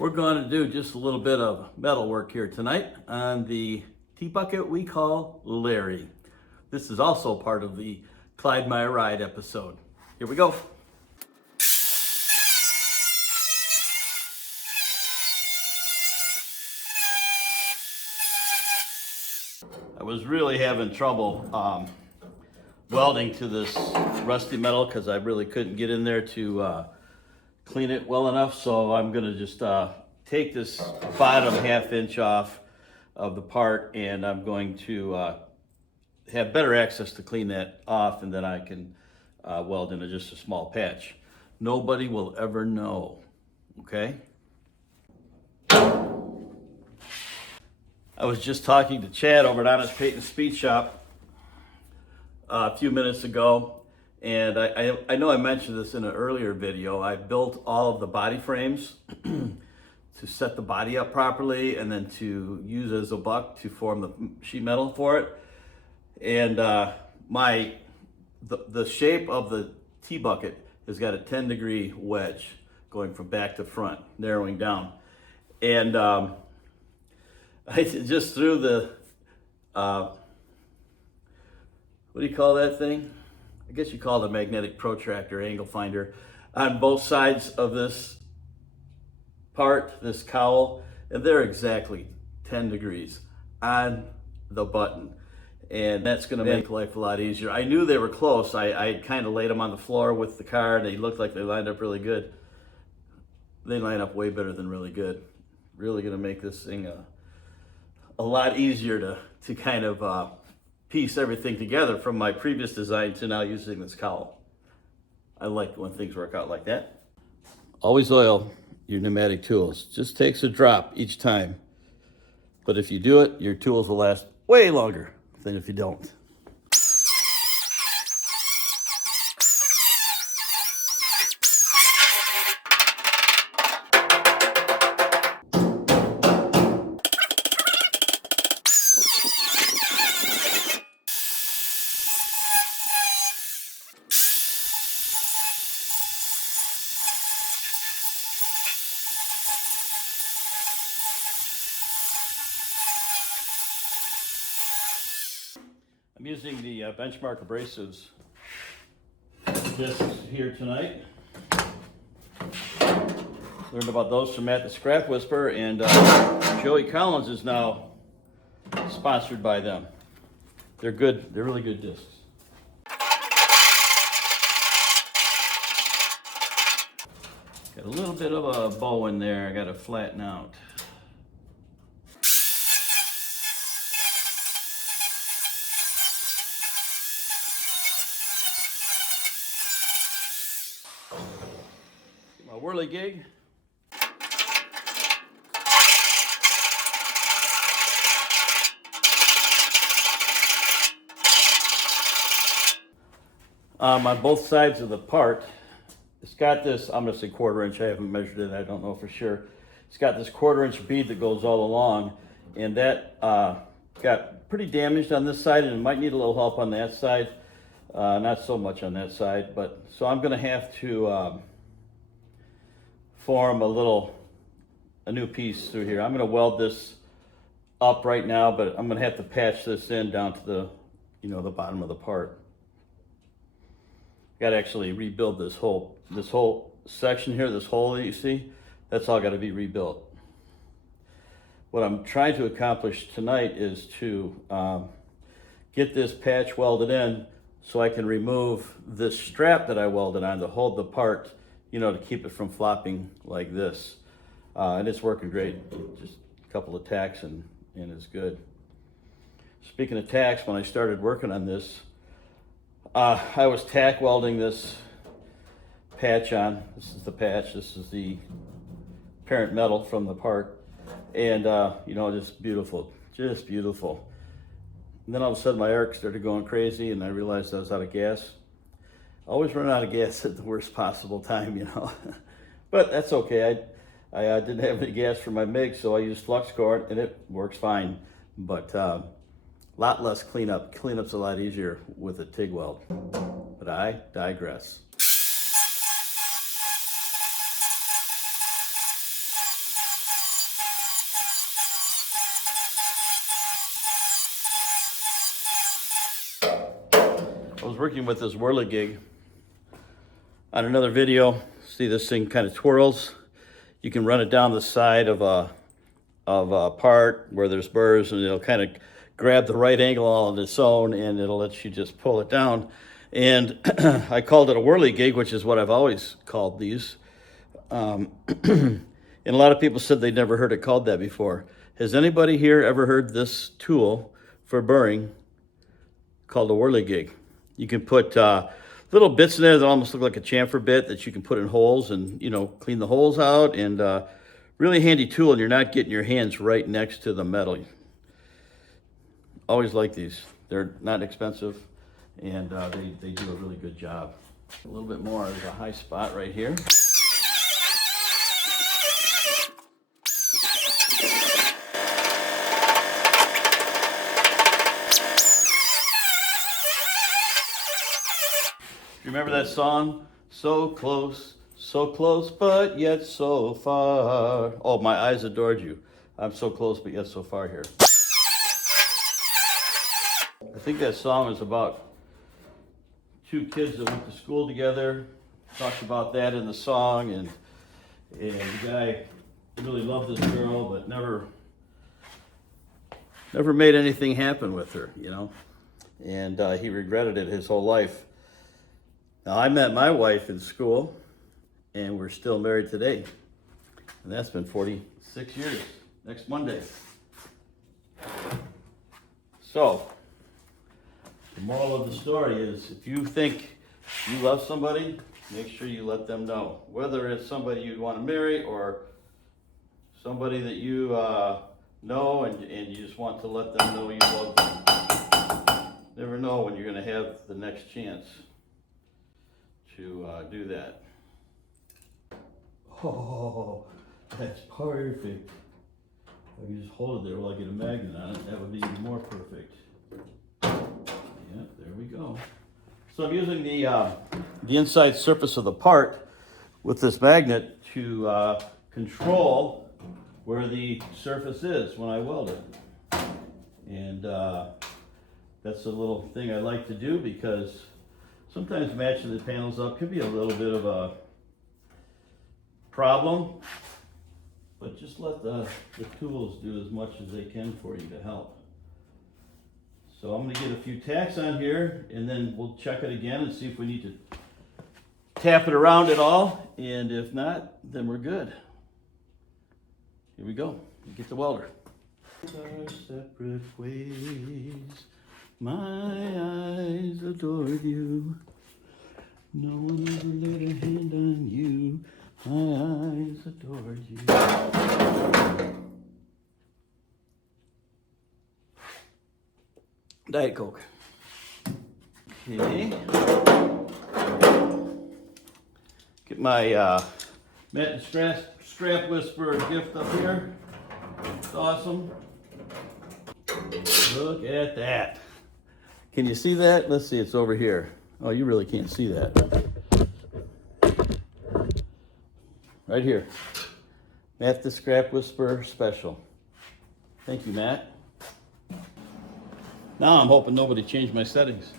We're going to do just a little bit of metal work here tonight on the T-bucket we call Larry. This is also part of the Clyde My Ride episode. Here we go. I was really having trouble welding to this rusty metal because I really couldn't get in there to clean it well enough, so I'm gonna just take this bottom ½ inch off of the part, and I'm going to have better access to clean that off, and then I can weld into just a small patch. Nobody will ever know, okay? I was just talking to Chad over at Honest Peyton Speed Shop a few minutes ago, and I know I mentioned this in an earlier video. I built all of the body frames to set the body up properly and then to use as a buck to form the sheet metal for it. And the shape of the T-bucket has got a 10-degree wedge going from back to front, narrowing down. And I just threw the, what do you call that thing? I guess you call it a magnetic protractor, angle finder, on both sides of this part, this cowl, and they're exactly 10 degrees on the button. And that's gonna make life a lot easier. I knew they were close. I kind of laid them on the floor with the car, and they looked like they lined up really good. They line up way better than really good. Really gonna make this thing a lot easier to kind of piece everything together from my previous design to now using this cowl. I like when things work out like that. Always oil your pneumatic tools. Just takes a drop each time. But if you do it, your tools will last way longer than if you don't. I'm using the Benchmark abrasives discs here tonight. Learned about those from Matt the Scrap Whisperer, and Joey Collins is now sponsored by them. They're good, they're really good discs. Got a little bit of a bow in there, I gotta flatten out. My whirly gig. On both sides of the part, it's got this, I'm gonna say 1/4 inch, I haven't measured it, I don't know for sure. It's got this 1/4 inch bead that goes all along, and that got pretty damaged on this side, and it might need a little help on that side. Not so much on that side, but so I'm gonna have to form a new piece through here. I'm gonna weld this up right now, but I'm gonna have to patch this in down to the, the bottom of the part. Got to actually rebuild this whole section here, this hole that you see. That's all got to be rebuilt. What I'm trying to accomplish tonight is to get this patch welded in so I can remove this strap that I welded on to hold the part, to keep it from flopping like this. And it's working great. Just a couple of tacks and it's good. Speaking of tacks, when I started working on this, I was tack welding this patch on. This is the patch, this is the parent metal from the part. And just beautiful, just beautiful. And then all of a sudden my arc started going crazy and I realized I was out of gas. Always run out of gas at the worst possible time, But that's okay. I didn't have any gas for my MIG, so I used flux core and it works fine. But a lot less cleanup. Cleanup's a lot easier with a TIG weld. But I digress. I was working with this whirligig on another video. See, this thing kind of twirls. You can run it down the side of a part where there's burrs, and it'll kind of grab the right angle all on its own, and it'll let you just pull it down. And I called it a whirligig, which is what I've always called these. And a lot of people said they'd never heard it called that before. Has anybody here ever heard this tool for burring called a whirligig? You can put little bits in there that almost look like a chamfer bit that you can put in holes and, you know, clean the holes out. And really handy tool, and you're not getting your hands right next to the metal. Always like these. They're not expensive, and they do a really good job. A little bit more. There's a high spot right here. Remember that song? So close, but yet so far. Oh, my eyes adored you. I'm so close, but yet so far here. I think that song is about two kids that went to school together. Talked about that in the song, and the guy really loved this girl, but never made anything happen with her, you know? And he regretted it his whole life. Now, I met my wife in school, and we're still married today. And that's been 46 years, next Monday. So, the moral of the story is, if you think you love somebody, make sure you let them know. Whether it's somebody you'd want to marry or somebody that you know and you just want to let them know you love them. Never know when you're going to have the next chance to do that. Oh, that's perfect. If I can just hold it there while I get a magnet on it, that would be even more perfect. Yeah, there we go. So I'm using the inside surface of the part with this magnet to control where the surface is when I weld it. And that's a little thing I like to do, because sometimes matching the panels up can be a little bit of a problem, but just let the tools do as much as they can for you to help. So I'm going to get a few tacks on here, and then we'll check it again and see if we need to tap it around at all, and if not, then we're good. Here we go. Get the welder. Our separate ways. My eyes adored you. No one ever laid a hand on you. My eyes adored you. Diet Coke. Okay. Get my Matt and Scrap Whisperer gift up here. It's awesome. Look at that. Can you see that? Let's see, it's over here. Oh, you really can't see that. Right here. Matt the Scrap Whisperer Special. Thank you, Matt. Now I'm hoping nobody changed my settings.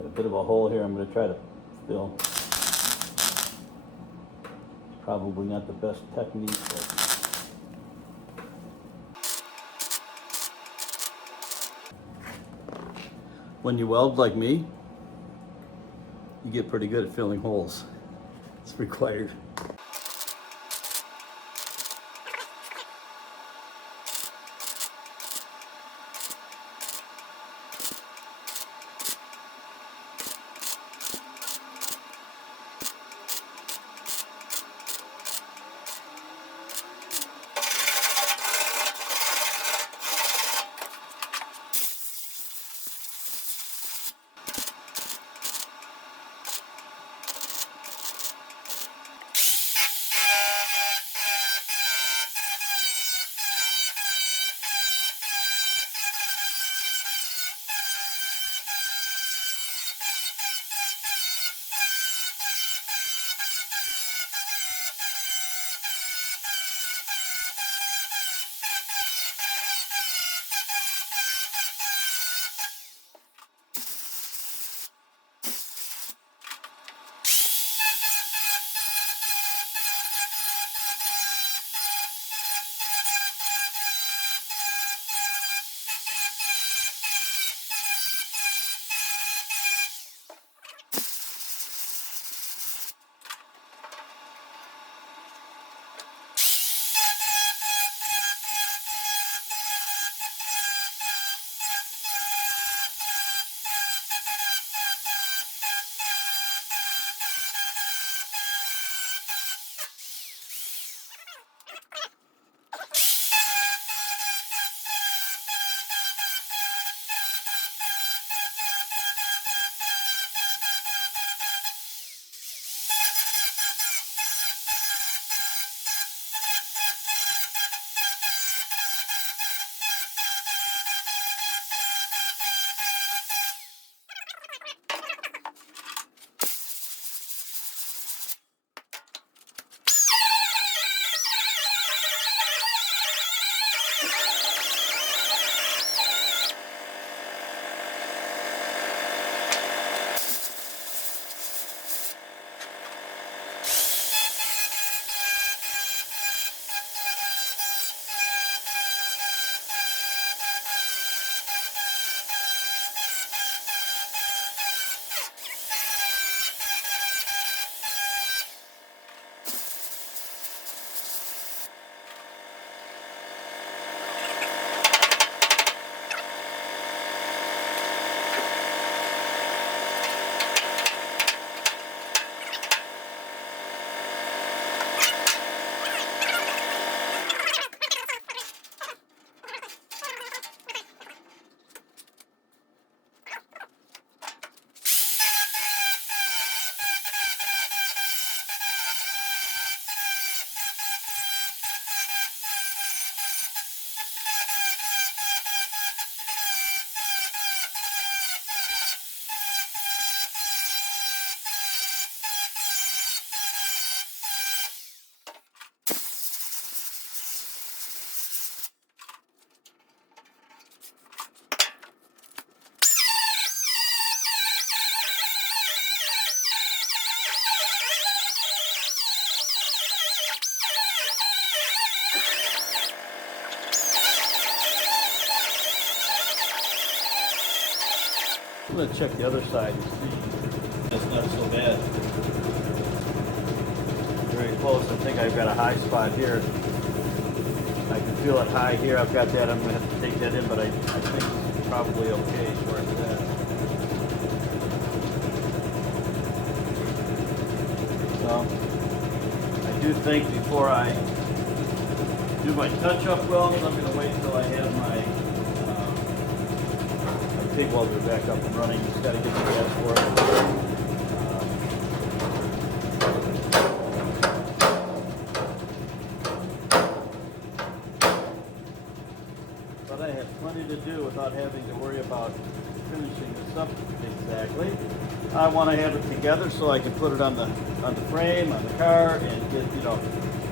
A bit of a hole here I'm going to try to fill. It's probably not the best technique, but when you weld like me, you get pretty good at filling holes. It's required. I'm gonna check the other side and see. That's not so bad. Very close. I think I've got a high spot here. I can feel it high here. I've got that. I'm gonna have to take that in, but I think it's probably okay where it's at. So I do think before I do my touch-up welds, I'm gonna wait till I have my TIG welder back up and running. Just gotta get the gas for it. But I have plenty to do without having to worry about finishing this up exactly. I want to have it together so I can put it on the frame, on the car, and get, you know,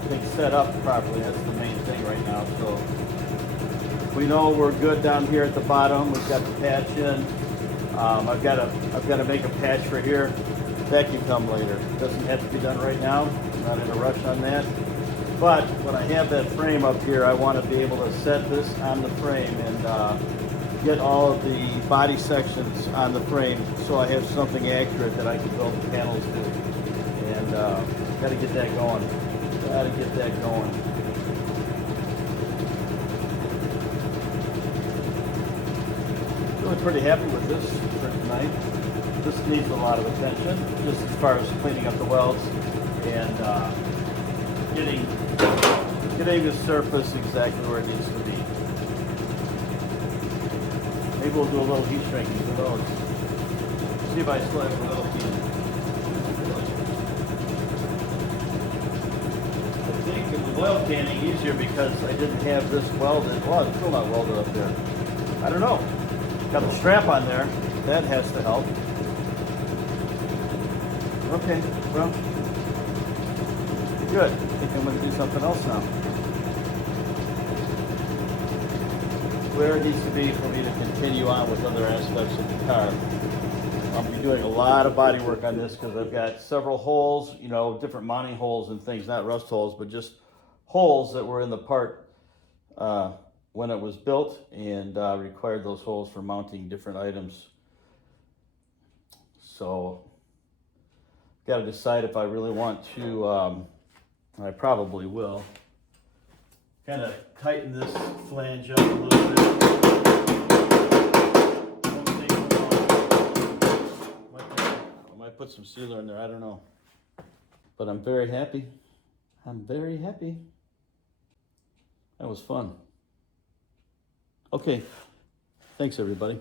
things set up properly. That's the main thing right now. So we know we're good down here at the bottom. We've got the patch in. I've got to make a patch for here. That can come later. It doesn't have to be done right now. I'm not in a rush on that. But when I have that frame up here, I want to be able to set this on the frame and get all of the body sections on the frame so I have something accurate that I can build the panels to. And got to get that going. Got to get that going. Really pretty happy with this for tonight. This needs a lot of attention, just as far as cleaning up the welds and getting the surface exactly where it needs to be. Maybe we'll do a little heat shrinking for those. See if I still have a little heat. I think it was weld canning easier because I didn't have this welded. Well, it's still not welded up there. I don't know. Got the strap on there. That has to help. Okay, well, good. I think I'm going to do something else now. Where it needs to be for me to continue on with other aspects of the car. I'll be doing a lot of body work on this because I've got several holes, you know, different mounting holes and things, not rust holes, but just holes that were in the part when it was built and required those holes for mounting different items. So, got to decide if I really want to, I probably will, kind of tighten this flange up a little bit. I might put some sealer in there, I don't know. But I'm very happy. I'm very happy. That was fun. Okay, thanks everybody.